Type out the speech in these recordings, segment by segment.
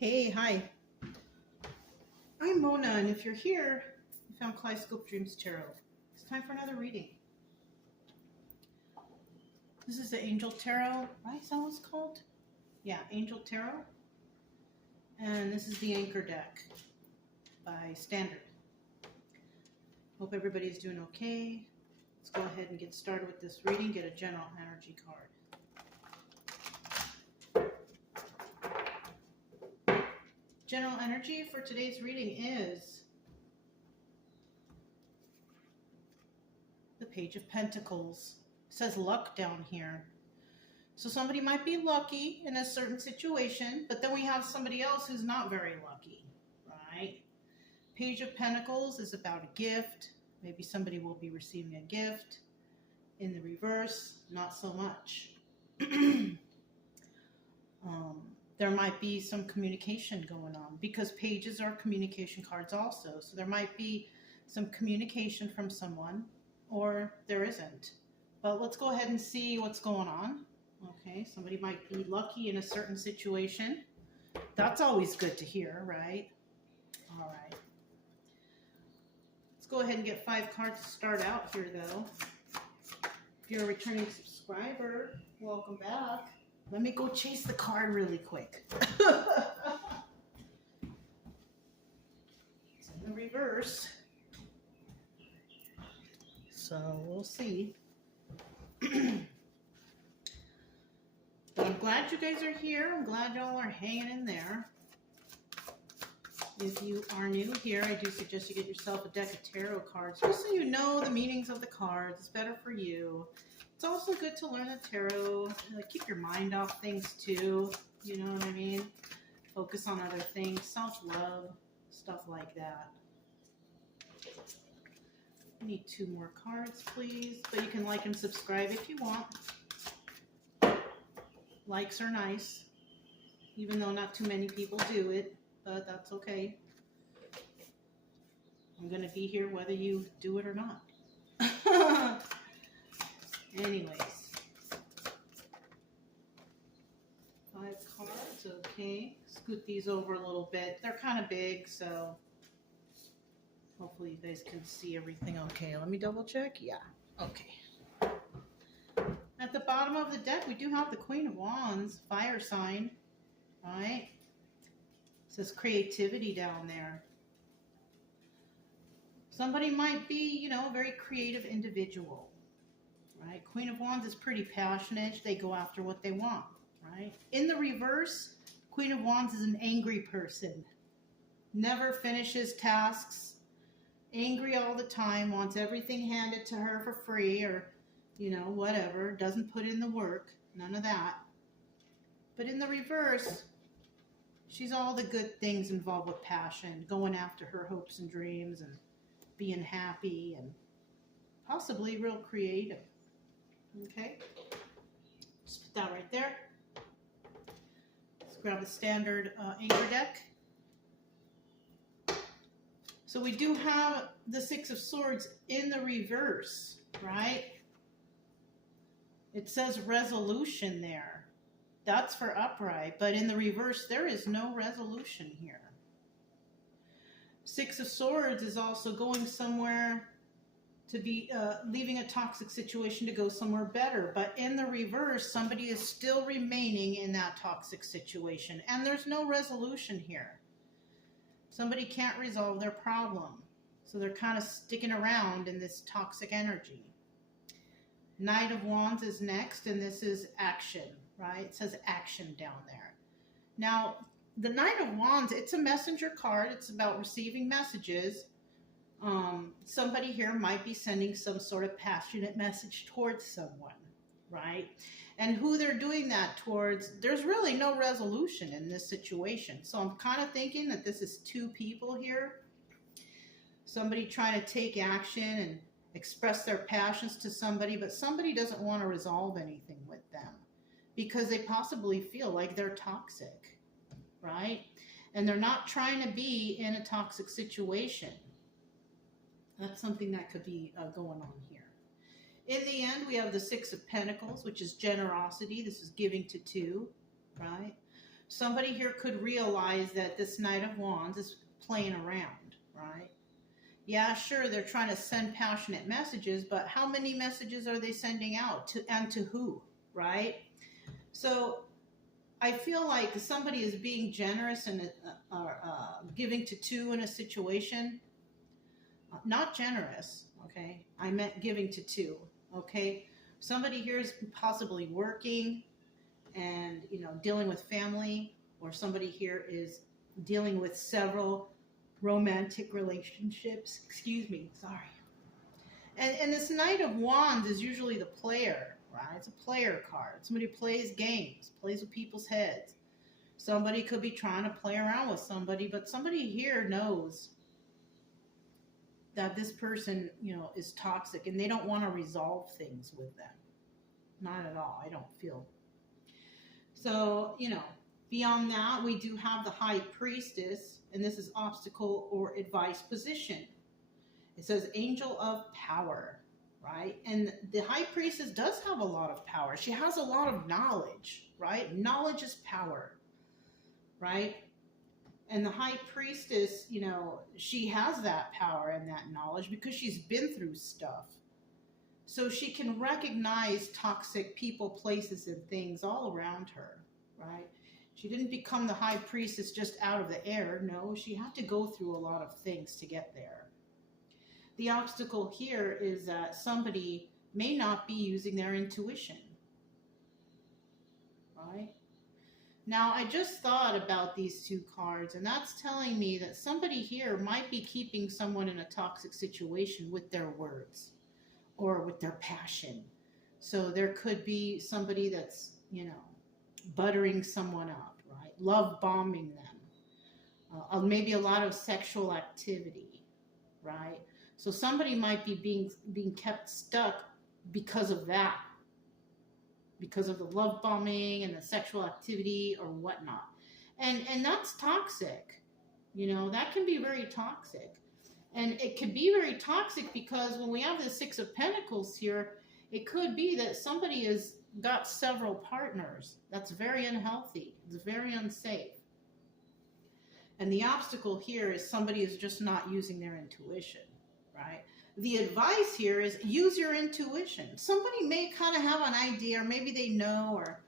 Hey, hi. I'm Mona, and if you're here, you found Kaleidoscope Dreams Tarot. It's time for another reading. This is the Angel Tarot, right? Is that what it's called? Yeah, Angel Tarot. And this is the Anchor deck by Standard. Hope everybody's doing okay. Let's go ahead and get started with this reading. Get a general energy card. General energy for today's reading is the Page of Pentacles. It says luck down here. So somebody might be lucky in a certain situation, but then we have somebody else who's not very lucky, right? Page of Pentacles is about a gift. Maybe somebody will be receiving a gift. In the reverse, not so much. There might be some communication going on because pages are communication cards also. So there might be some communication from someone or there isn't. But let's go ahead and see what's going on. Okay, somebody might be lucky in a certain situation. That's always good to hear, right? All right. Let's go ahead and get 5 cards to start out here, though. If you're a returning subscriber, welcome back. Let me go chase the card really quick. It's in the reverse. So we'll see. But I'm glad you guys are here. I'm glad y'all are hanging in there. If you are new here, I do suggest you get yourself a deck of tarot cards just so you know the meanings of the cards. It's better for you. It's also good to learn the tarot. Keep your mind off things too. You know what I mean? Focus on other things. Self-love. Stuff like that. I need 2 more cards, please. But you can like and subscribe if you want. Likes are nice. Even though not too many people do it. But that's okay. I'm going to be here whether you do it or not. Anyways. 5 cards, okay. Scoot these over a little bit. They're kind of big, so hopefully you guys can see everything okay. Let me double check. Yeah, okay. At the bottom of the deck, we do have the Queen of Wands, fire sign, right? It says creativity down there. Somebody might be, a very creative individual, right? Queen of Wands is pretty passionate. They go after what they want, right? In the reverse, Queen of Wands is an angry person. Never finishes tasks. Angry all the time. Wants everything handed to her for free or, whatever. Doesn't put in the work. None of that. But in the reverse, she's all the good things involved with passion. Going after her hopes and dreams and being happy and possibly real creative. Okay? Just put that right there. Let's grab a standard anchor deck. So we do have the 6 of Swords in the reverse, right? It says resolution there. That's for upright, but in the reverse, there is no resolution here. 6 of Swords is also going somewhere to be leaving a toxic situation to go somewhere better. But in the reverse, somebody is still remaining in that toxic situation. And there's no resolution here. Somebody can't resolve their problem. So they're kind of sticking around in this toxic energy. Knight of Wands is next, and this is action, right? It says action down there. Now, the Knight of Wands, it's a messenger card. It's about receiving messages. Somebody here might be sending some sort of passionate message towards someone, right? And who they're doing that towards, there's really no resolution in this situation. So I'm kind of thinking that this is 2 people here. Somebody trying to take action and express their passions to somebody, but somebody doesn't want to resolve anything with them because they possibly feel like they're toxic, right? And they're not trying to be in a toxic situation. That's something that could be going on here. In the end, we have the 6 of Pentacles, which is generosity. This is giving to 2, right? Somebody here could realize that this Knight of Wands is playing around, right? Yeah, sure, they're trying to send passionate messages, but how many messages are they sending out to, and to who, right? So I feel like somebody is being generous and giving to two in a situation. Not generous, okay? I meant giving to two, okay? Somebody here is possibly working and, you know, dealing with family, or somebody here is dealing with several romantic relationships. Excuse me, sorry. And this Knight of Wands is usually the player, right? It's a player card. Somebody plays games, plays with people's heads. Somebody could be trying to play around with somebody, but somebody here knows that this person, you know, is toxic and they don't want to resolve things with them. Not at all, I don't feel. So, you know, beyond that, we do have the High Priestess, and this is obstacle or advice position. It says Angel of Power, right? And the High Priestess does have a lot of power. She has a lot of knowledge, right? Knowledge is power, right? And the High Priestess, you know, she has that power and that knowledge because she's been through stuff. So she can recognize toxic people, places, and things all around her, right? She didn't become the High Priestess just out of the air. No, she had to go through a lot of things to get there. The obstacle here is that somebody may not be using their intuition, right? Now, I just thought about these two cards, and that's telling me that somebody here might be keeping someone in a toxic situation with their words or with their passion. So there could be somebody that's, you know, buttering someone up, right? Love bombing them. Maybe a lot of sexual activity, right? So somebody might be being kept stuck because of that. Because of the love bombing and the sexual activity or whatnot. And that's toxic. You know, that can be very toxic. And it can be very toxic because when we have the Six of Pentacles here, it could be that somebody has got several partners. That's very unhealthy. It's very unsafe. And the obstacle here is somebody is just not using their intuition, right? The advice here is use your intuition. Somebody may kind of have an idea, or maybe they know, or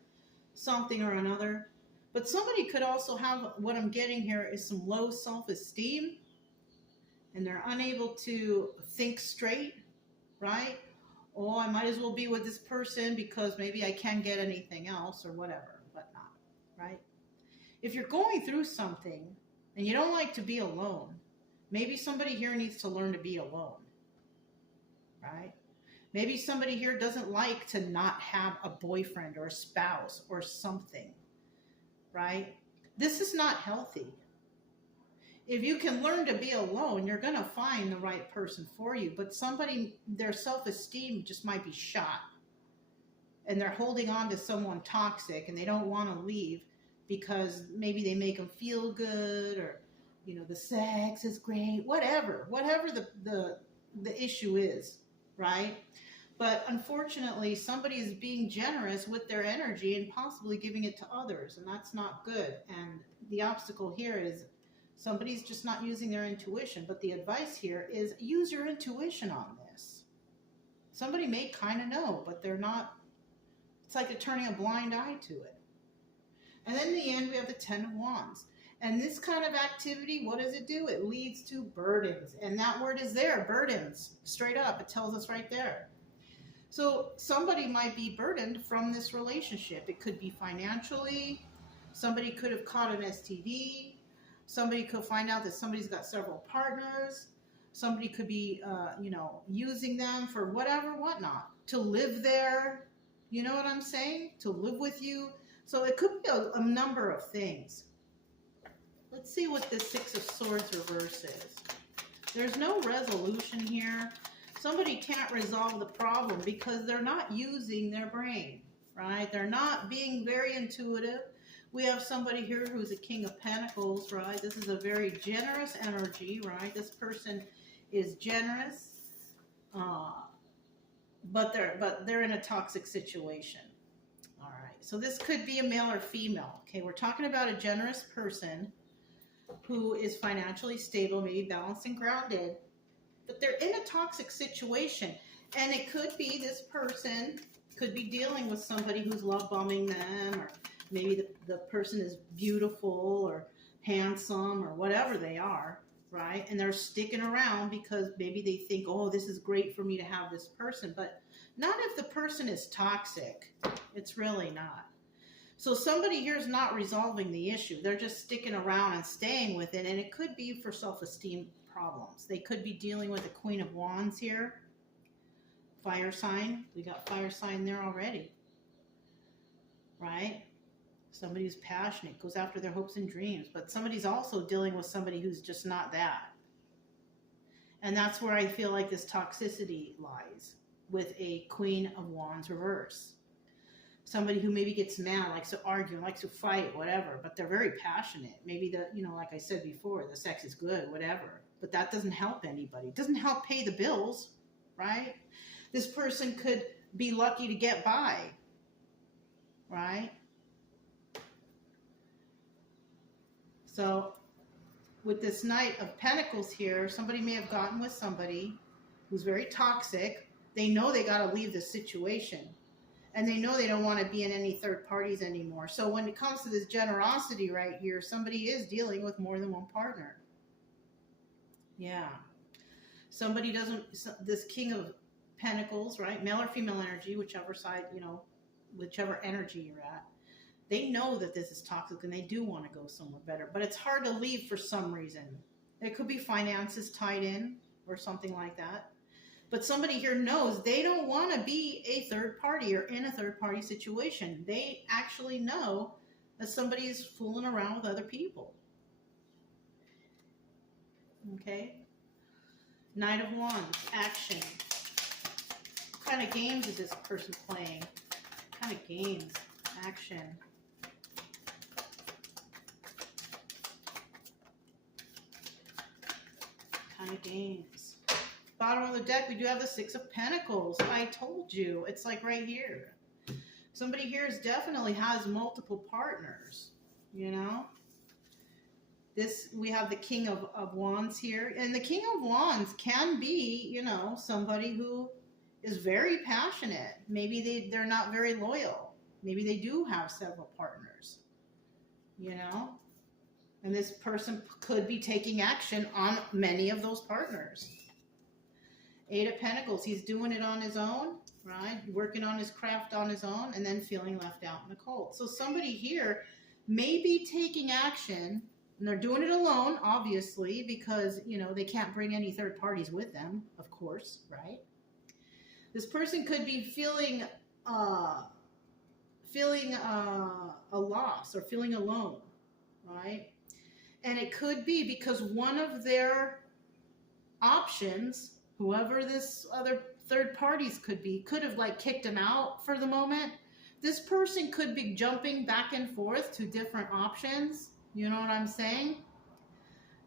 something or another. But somebody could also have, what I'm getting here is some low self-esteem, and they're unable to think straight, right? Oh, I might as well be with this person because maybe I can't get anything else or whatever, whatnot, right? If you're going through something and you don't like to be alone, maybe somebody here needs to learn to be alone. Right? Maybe somebody here doesn't like to not have a boyfriend or a spouse or something, right? This is not healthy. If you can learn to be alone, you're going to find the right person for you, but somebody, their self-esteem just might be shot, and they're holding on to someone toxic and they don't want to leave because maybe they make them feel good, or, you know, the sex is great, whatever the issue is. Right? But unfortunately, somebody is being generous with their energy and possibly giving it to others, and that's not good. And the obstacle here is somebody's just not using their intuition. But the advice here is use your intuition on this. Somebody may kind of know, but they're not. It's like they're turning a blind eye to it. And then in the end, we have the Ten of Wands. And this kind of activity, what does it do? It leads to burdens. And that word is there, burdens. Straight up, it tells us right there. So somebody might be burdened from this relationship. It could be financially. Somebody could have caught an STD. Somebody could find out that somebody's got several partners. Somebody could be, you know, using them for whatever, whatnot. To live there. You know what I'm saying? To live with you. So it could be a number of things. Let's see what the Six of Swords reverse is. There's no resolution here. Somebody can't resolve the problem because they're not using their brain, right? They're not being very intuitive. We have somebody here who's a King of Pentacles, right? This is a very generous energy, right? This person is generous, but they're in a toxic situation. All right. So this could be a male or female. Okay, we're talking about a generous person who is financially stable, maybe balanced and grounded, but they're in a toxic situation. And it could be this person could be dealing with somebody who's love bombing them, or maybe the person is beautiful or handsome or whatever they are, right? And they're sticking around because maybe they think, oh, this is great for me to have this person. But not if the person is toxic. It's really not. So somebody here is not resolving the issue. They're just sticking around and staying with it. And it could be for self-esteem problems. They could be dealing with the Queen of Wands here. Fire sign. We got fire sign there already. Right? Somebody who's passionate, goes after their hopes and dreams. But somebody's also dealing with somebody who's just not that. And that's where I feel like this toxicity lies, with a Queen of Wands reverse. Somebody who maybe gets mad, likes to argue, likes to fight, whatever, but they're very passionate. Maybe like I said before, the sex is good, whatever. But that doesn't help anybody. It doesn't help pay the bills, right? This person could be lucky to get by, right? So with this Knight of Pentacles here, somebody may have gotten with somebody who's very toxic. They know they got to leave the situation. And they know they don't want to be in any third parties anymore. So when it comes to this generosity right here, somebody is dealing with more than one partner. Yeah. Somebody doesn't, this King of Pentacles, right? Male or female energy, whichever side, whichever energy you're at. They know that this is toxic and they do want to go somewhere better. But it's hard to leave for some reason. It could be finances tied in or something like that. But somebody here knows they don't want to be a third party or in a third party situation. They actually know that somebody is fooling around with other people. Okay? Knight of Wands, action. What kind of games is this person playing? What kind of games? Action. What kind of games? Bottom of the deck, we do have the Six of Pentacles. I told you, it's like right here. Somebody here definitely has multiple partners, we have the King of Wands here. And the King of Wands can be, somebody who is very passionate. Maybe they're not very loyal. Maybe they do have several partners, And this person could be taking action on many of those partners. Eight of Pentacles, he's doing it on his own, right? Working on his craft on his own and then feeling left out in the cold. So somebody here may be taking action, and they're doing it alone, obviously, because, they can't bring any third parties with them, of course, right? This person could be feeling a loss or feeling alone, right? And it could be because one of their options, whoever this other third parties could have kicked him out for the moment. This person could be jumping back and forth to different options. You know what I'm saying?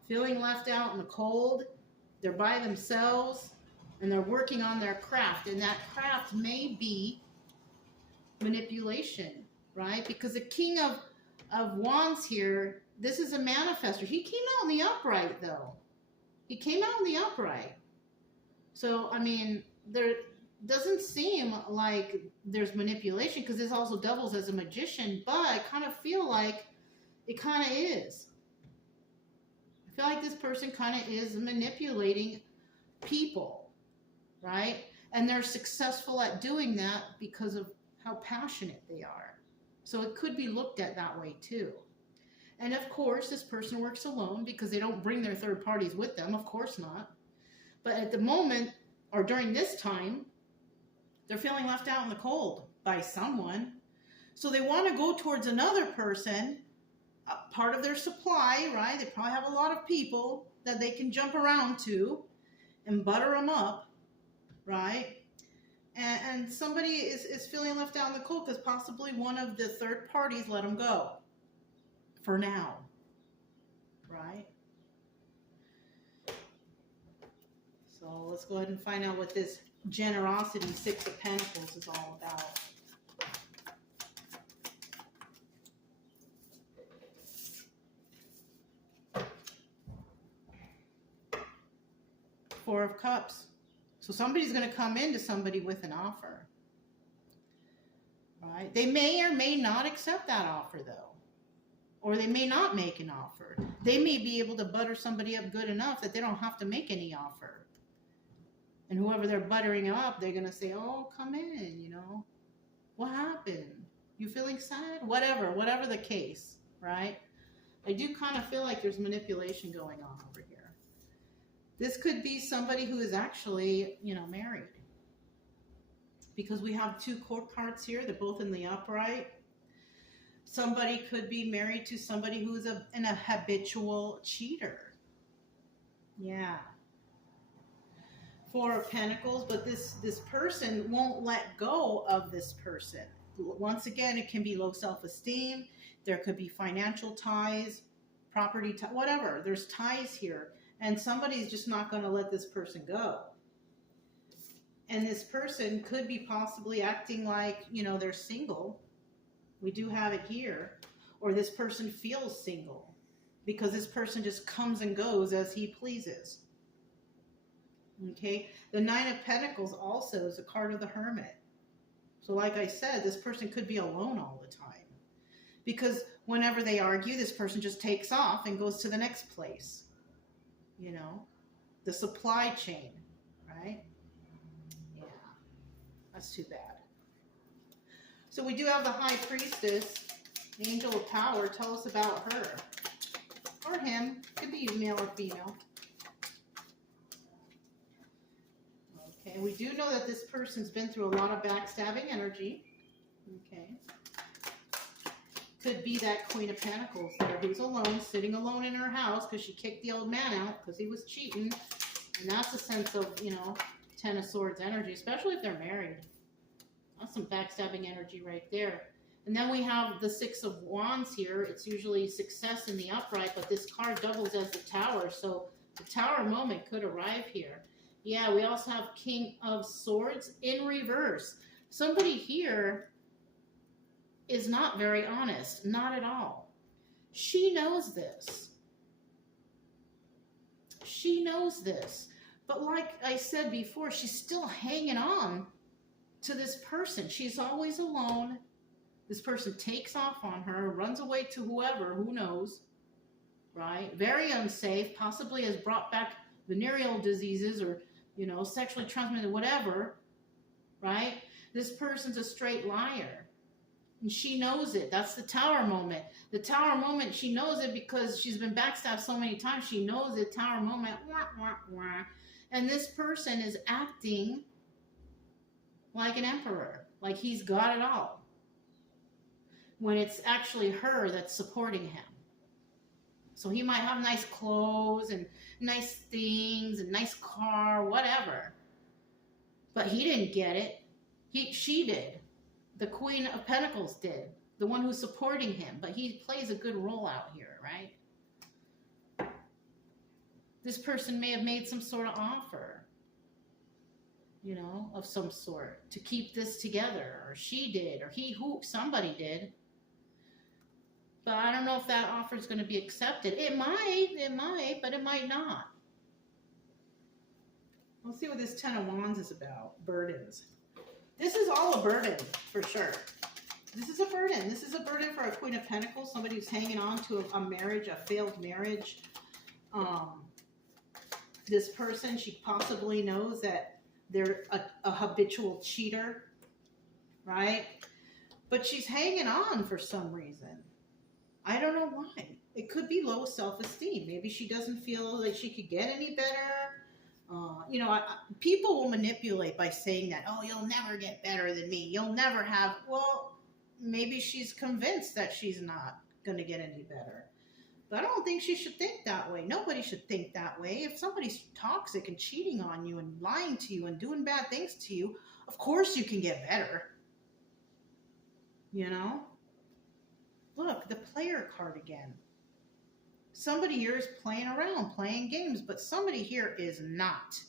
Feeling left out in the cold. They're by themselves and they're working on their craft. And that craft may be manipulation, right? Because the King of Wands here, this is a manifestor. He came out in the upright, though. He came out in the upright. So, there doesn't seem like there's manipulation because this also doubles as a magician, but I kind of feel like it kind of is. I feel like this person kind of is manipulating people, right? And they're successful at doing that because of how passionate they are. So it could be looked at that way too. And of course, this person works alone because they don't bring their third parties with them. Of course not. But at the moment, or during this time, they're feeling left out in the cold by someone. So they want to go towards another person, part of their supply, right? They probably have a lot of people that they can jump around to and butter them up, right? And somebody is feeling left out in the cold because possibly one of the third parties let them go for now, right? So let's go ahead and find out what this generosity Six of Pentacles is all about. Four of Cups. So somebody's going to come into somebody with an offer. Right? They may or may not accept that offer, though. Or they may not make an offer. They may be able to butter somebody up good enough that they don't have to make any offer. And whoever they're buttering up, they're going to say, oh, come in, you know. What happened? You feeling sad? Whatever the case, right? I do kind of feel like there's manipulation going on over here. This could be somebody who is actually, you know, married. Because we have two court cards here. They're both in the upright. Somebody could be married to somebody who's a habitual cheater. Yeah. Four of Pentacles, but this person won't let go of this person. Once again, it can be low self-esteem. There could be financial ties, property ties, whatever. There's ties here. And somebody's just not going to let this person go. And this person could be possibly acting like, you know, they're single. We do have it here. Or this person feels single because this person just comes and goes as he pleases. Okay? The Nine of Pentacles also is a card of the Hermit. So like I said, this person could be alone all the time. Because whenever they argue, this person just takes off and goes to the next place. You know? The supply chain, right? Yeah. That's too bad. So we do have the High Priestess, the Angel of Power. Tell us about her. Or him. Could be male or female. Okay, we do know that this person's been through a lot of backstabbing energy. Okay. Could be that Queen of Pentacles there who's alone, sitting alone in her house because she kicked the old man out because he was cheating. And that's a sense of, you know, Ten of Swords energy, especially if they're married. That's some backstabbing energy right there. And then we have the Six of Wands here. It's usually success in the upright, but this card doubles as the Tower. So the Tower moment could arrive here. Yeah, we also have King of Swords in reverse. Somebody here is not very honest. Not at all. She knows this. She knows this. But like I said before, she's still hanging on to this person. She's always alone. This person takes off on her, runs away to whoever, who knows, right? Very unsafe, possibly has brought back venereal diseases or, you know, sexually transmitted, whatever, right? This person's a straight liar. And she knows it. That's the Tower moment. The Tower moment, she knows it because she's been backstabbed so many times. She knows it. Tower moment. Wah, wah, wah. And this person is acting like an emperor. Like he's got it all. When it's actually her that's supporting him. So he might have nice clothes and nice things and nice car, whatever. But he didn't get it. She did. The Queen of Pentacles did. The one who's supporting him. But he plays a good role out here, right? This person may have made some sort of offer, you know, of some sort to keep this together. Or she did. Or somebody did. But I don't know if that offer is going to be accepted. It might, but it might not. Let's see what this Ten of Wands is about. Burdens. This is all a burden, for sure. This is a burden. This is a burden for a Queen of Pentacles, somebody who's hanging on to a marriage, a failed marriage. This person, she possibly knows that they're a habitual cheater, right? But she's hanging on for some reason. I don't know why. It could be low self-esteem. Maybe she doesn't feel like she could get any better. You know, people will manipulate by saying that, oh, you'll never get better than me. You'll never have, well, maybe she's convinced that she's not going to get any better. But I don't think she should think that way. Nobody should think that way. If somebody's toxic and cheating on you and lying to you and doing bad things to you, of course you can get better. You know? Look, the player card again. Somebody here is playing around, playing games, but somebody here is not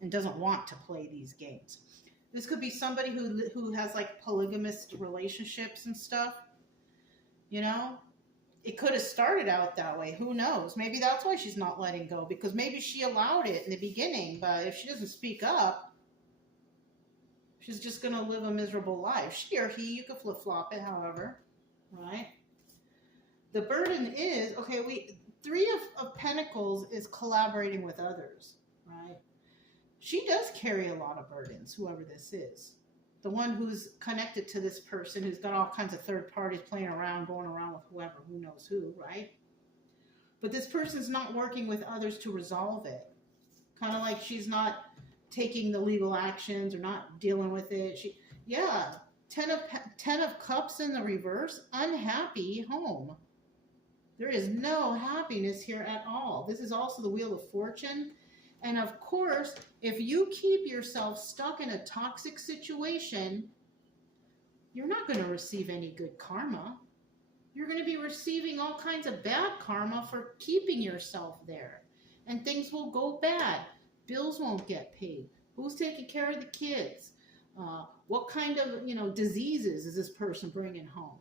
and doesn't want to play these games. This could be somebody who has like polygamous relationships and stuff, you know? It could have started out that way. Who knows? Maybe that's why she's not letting go, because maybe she allowed it in the beginning, but if she doesn't speak up, she's just going to live a miserable life. She or he, you could flip-flop it, however, right? The burden is, okay, Three of Pentacles is collaborating with others, right? She does carry a lot of burdens, whoever this is. The one who's connected to this person, who's got all kinds of third parties playing around, going around with whoever, who knows who, right? But this person's not working with others to resolve it. Kind of like she's not taking the legal actions or not dealing with it. Ten of Cups in the reverse, unhappy home. There is no happiness here at all. This is also the Wheel of Fortune. And of course, if you keep yourself stuck in a toxic situation, you're not going to receive any good karma. You're going to be receiving all kinds of bad karma for keeping yourself there. And things will go bad. Bills won't get paid. Who's taking care of the kids? What kind of, diseases is this person bringing home?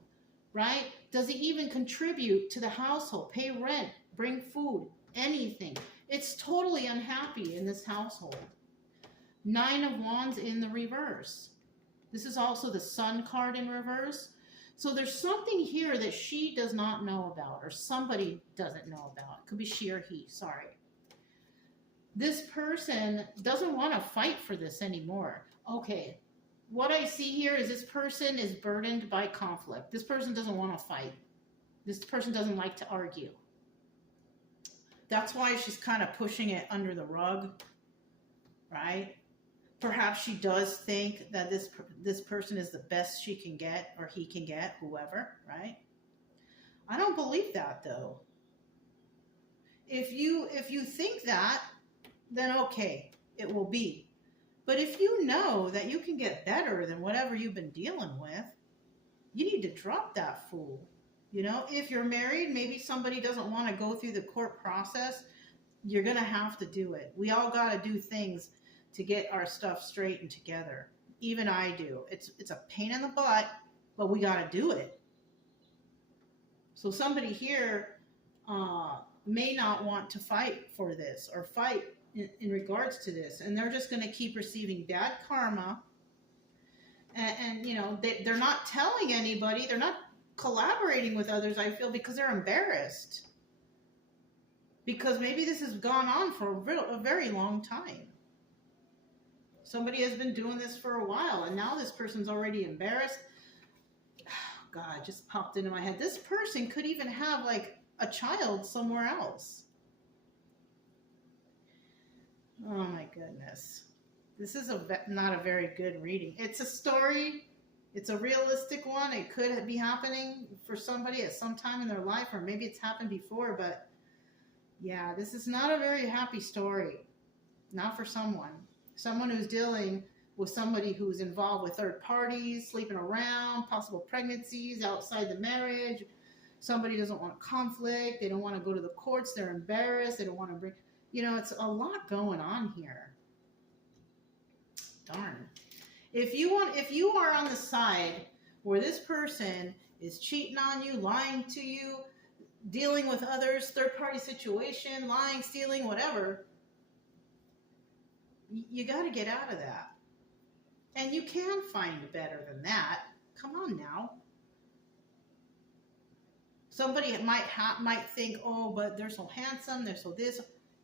Right? Does he even contribute to the household? Pay rent, bring food, anything? It's totally unhappy in this household. 9 of Wands in the reverse. This is also the Sun card in reverse. So there's something here that she does not know about, or somebody doesn't know about. It could be she or he, sorry. This person doesn't want to fight for this anymore. Okay, what I see here is this person is burdened by conflict. This person doesn't want to fight. This person doesn't like to argue. That's why she's kind of pushing it under the rug, right? Perhaps she does think that this person is the best she can get, or he can get, whoever, right? I don't believe that, though. If you think that, then okay, it will be. But if you know that you can get better than whatever you've been dealing with, you need to drop that fool. If you're married, maybe somebody doesn't want to go through the court process. You're going to have to do it. We all got to do things to get our stuff straightened together. Even I do. It's a pain in the butt, but we got to do it. So somebody here may not want to fight for this or fight in regards to this. And they're just going to keep receiving bad karma. And they're not telling anybody. They're not collaborating with others, I feel, because they're embarrassed. Because maybe this has gone on for a very long time. Somebody has been doing this for a while, and now this person's already embarrassed. Oh, God, it just popped into my head. This person could even have, a child somewhere else. Oh, my goodness. This is not a very good reading. It's a story. It's a realistic one. It could be happening for somebody at some time in their life, or maybe it's happened before, but yeah, this is not a very happy story. Not for someone. Someone who's dealing with somebody who's involved with third parties, sleeping around, possible pregnancies outside the marriage. Somebody doesn't want conflict. They don't want to go to the courts. They're embarrassed. They don't want to bring, it's a lot going on here. Darn. If you are on the side where this person is cheating on you, lying to you, dealing with others, third-party situation, lying, stealing, whatever, you got to get out of that. And you can find better than that. Come on now. Somebody might think, oh, but they're so handsome, they're so this.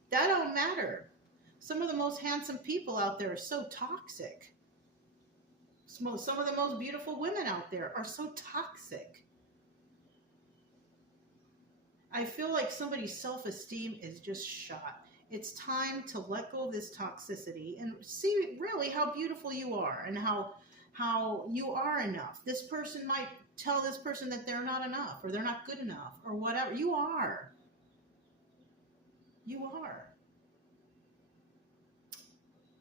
That don't matter. Some of the most handsome people out there are so toxic. Some of the most beautiful women out there are so toxic. I feel like somebody's self-esteem is just shot. It's time to let go of this toxicity and see really how beautiful you are and how you are enough. This person might tell this person that they're not enough or they're not good enough or whatever. You are. You are.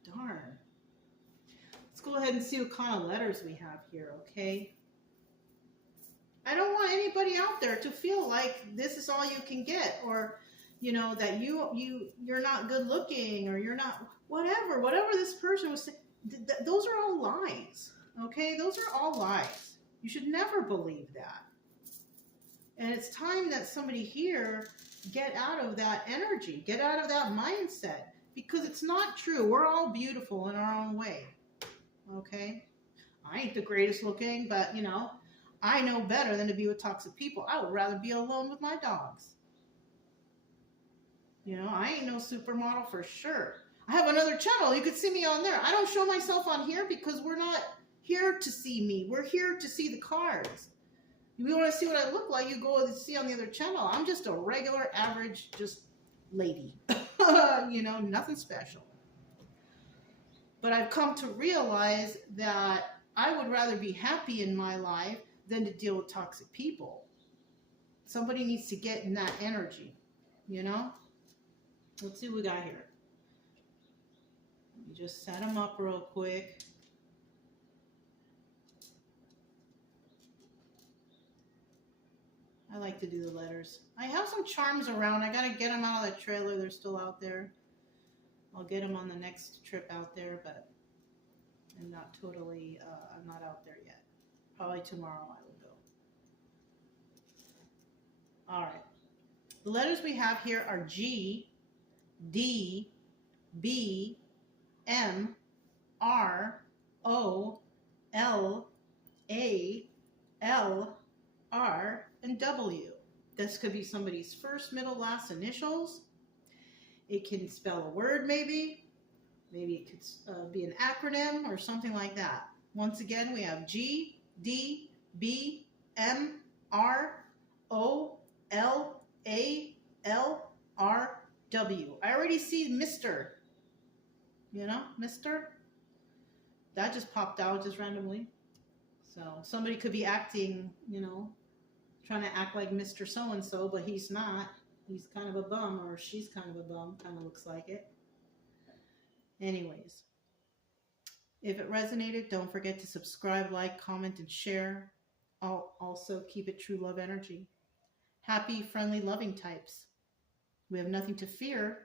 Darn. Let's go ahead and see what kind of letters we have here, okay? I don't want anybody out there to feel like this is all you can get, or that you're not good looking, or you're not whatever this person was saying. Those are all lies, okay? Those are all lies. You should never believe that. And it's time that somebody here get out of that energy, get out of that mindset, because it's not true. We're all beautiful in our own way. Okay? I ain't the greatest looking, but you know, I know better than to be with toxic people. I would rather be alone with my dogs. You know, I ain't no supermodel for sure. I have another channel. You could see me on there. I don't show myself on here because we're not here to see me. We're here to see the cards. If you want to see what I look like, you go and see on the other channel. I'm just a regular, average, just lady. You know, nothing special. But I've come to realize that I would rather be happy in my life than to deal with toxic people. Somebody needs to get in that energy, you know? Let's see what we got here. Let me just set them up real quick. I like to do the letters. I have some charms around. I got to get them out of the trailer. They're still out there. I'll get them on the next trip out there, but I'm not totally, I'm not out there yet. Probably tomorrow I will go. All right. The letters we have here are G, D, B, M, R, O, L, A, L, R, and W. This could be somebody's first, middle, last initials. It can spell a word maybe. Maybe it could be an acronym or something like that. Once again, we have G, D, B, M, R, O, L, A, L, R, W. I already see Mr. You know, Mr. That just popped out just randomly. So somebody could be acting, you know, trying to act like Mr. So-and-so, but he's not. He's kind of a bum, or she's kind of a bum, kind of looks like it. Anyways, if it resonated, don't forget to subscribe, like, comment, and share. I'll also keep it true love energy. Happy, friendly, loving types. We have nothing to fear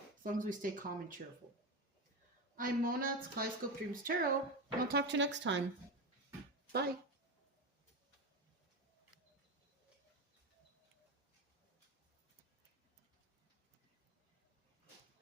as long as we stay calm and cheerful. I'm Mona. It's Kaleidoscope Dreams Tarot, and I'll talk to you next time. Bye.